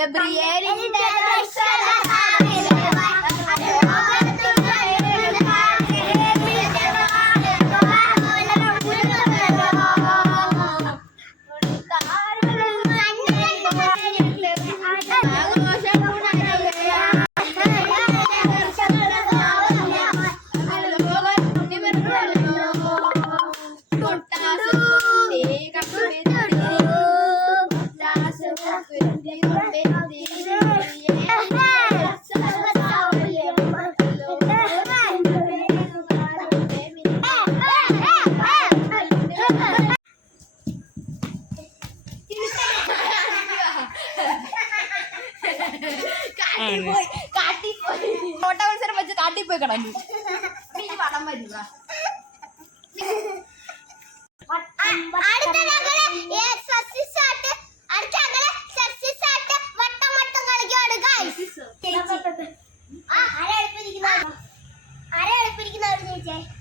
Gabriele Gabriele photo മത്സരം വെച്ച് കാട്ടിൽ പോയി കിടന്നു വടം വരുക ചേച്ചി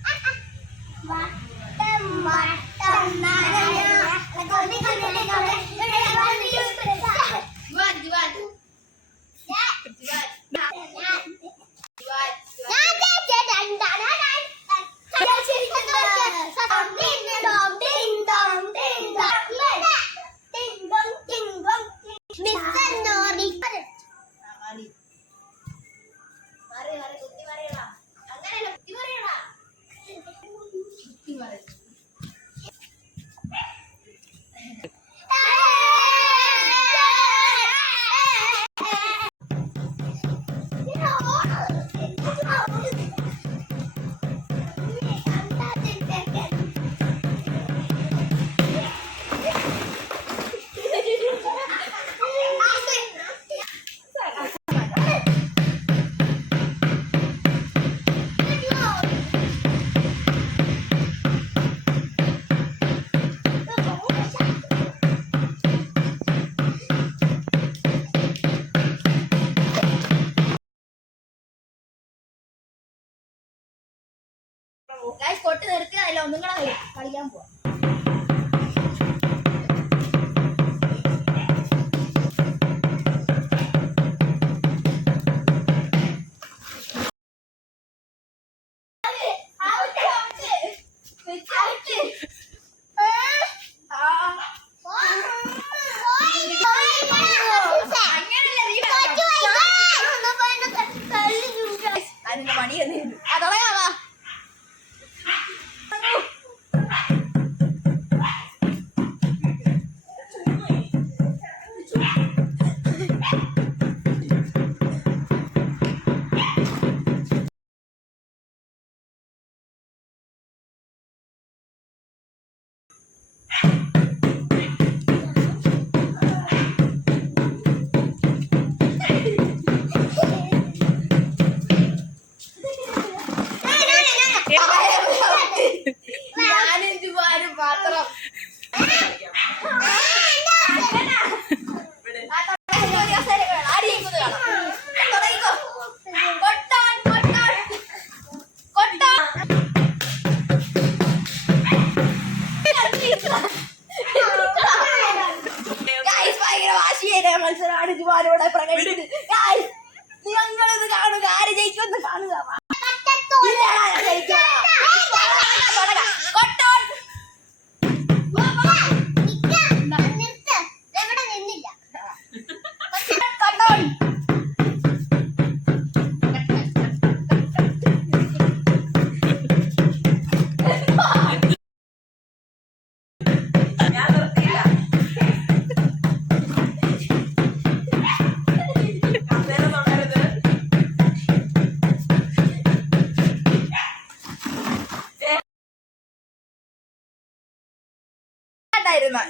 nele. Agora é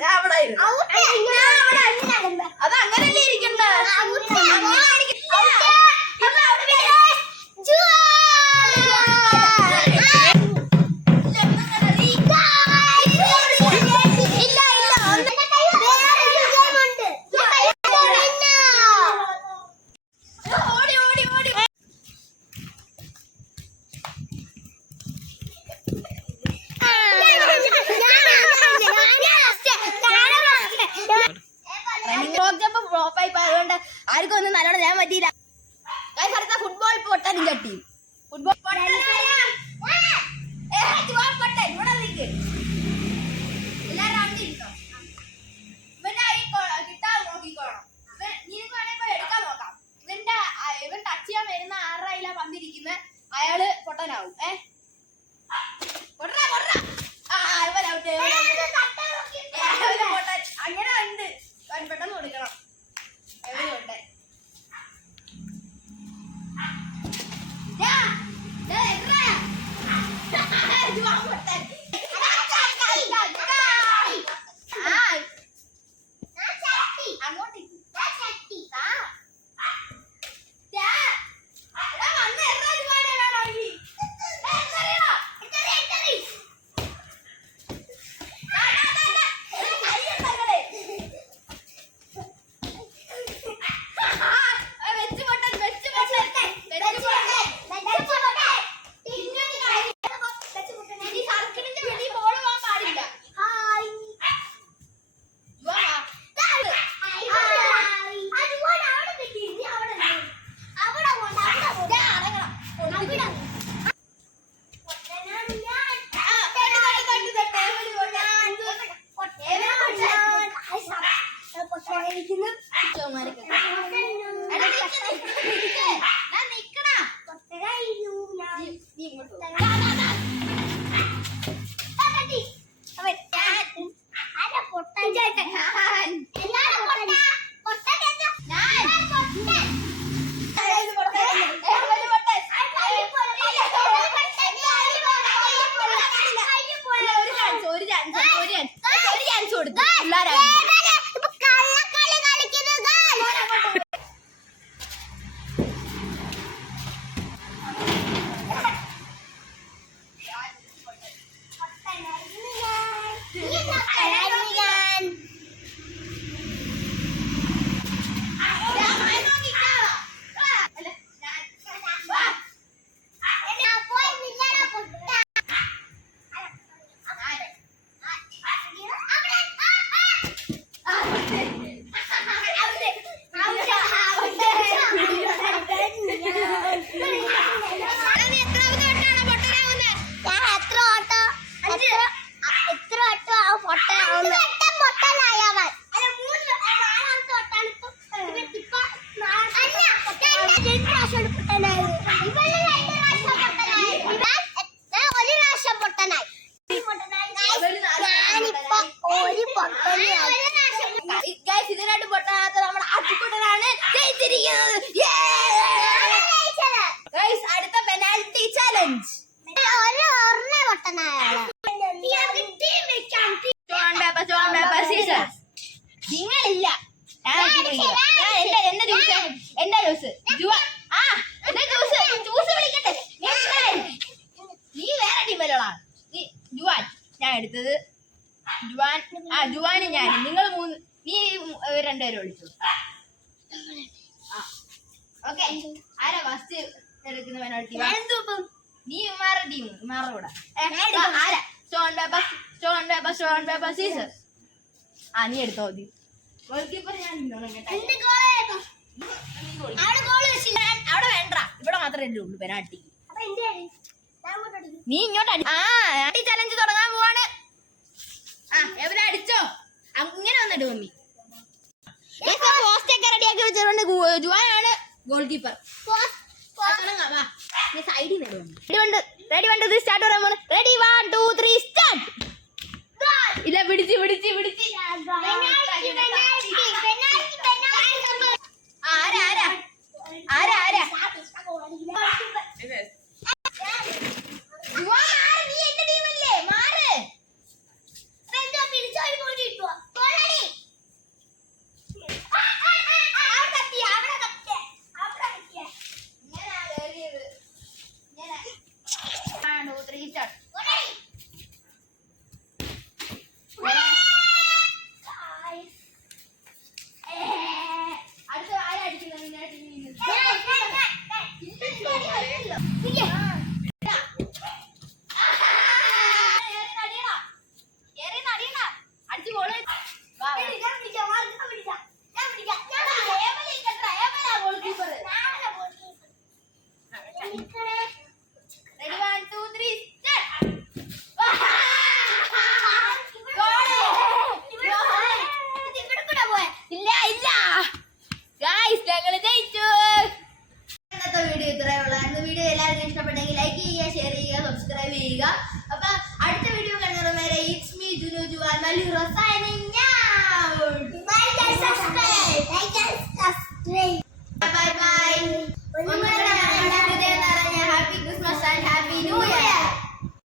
ഞാൻ അവിടെ ഇരുന്നു ഫ്ലോപ്പായി ആയി അതുകൊണ്ട് ആർക്കും ഒന്നും നല്ലോണം ഞാൻ പറ്റിയില്ല. അടുത്ത ഫുട്ബോൾ പൊട്ടനും ചട്ടി ഫുട്ബോൾ ആ ഇവൻ ഔട്ട് അങ്ങനെ ഉണ്ട് പെട്ടെന്ന് കൊടുക്കണം. എവിടെയുണ്ട് আসল ഓക്കെ ആരാ ഫസ്റ്റ് എടുക്കുന്ന പെനാൾട്ടി നീ ഇമാരുടെ ടീം ഇമാരുടെ കൂടെ. ആരാ? Stone paper stone paper stone paper scissor ആ നീ എടുത്തോ മതി. ഗോൾ ഞാൻ അവിടെ ഉള്ളൂ നീ ഇങ്ങോട്ട് ആ ചലഞ്ച് തുടങ്ങാൻ പോവാണ്. ആ എവിടെ അടിച്ചോ? അങ്ങനെ വന്നിട്ട് മമ്മി. പോസ്റ്റ് റെഡിയാക്കി ജുവാനാണ്. ഗോൾ കീപ്പർ സൈഡിൽ റെഡി വൺ ടു സ്റ്റാർട്ട് ഇല്ല പിടിച്ച് പിടിച്ച് പിടിച്ച്.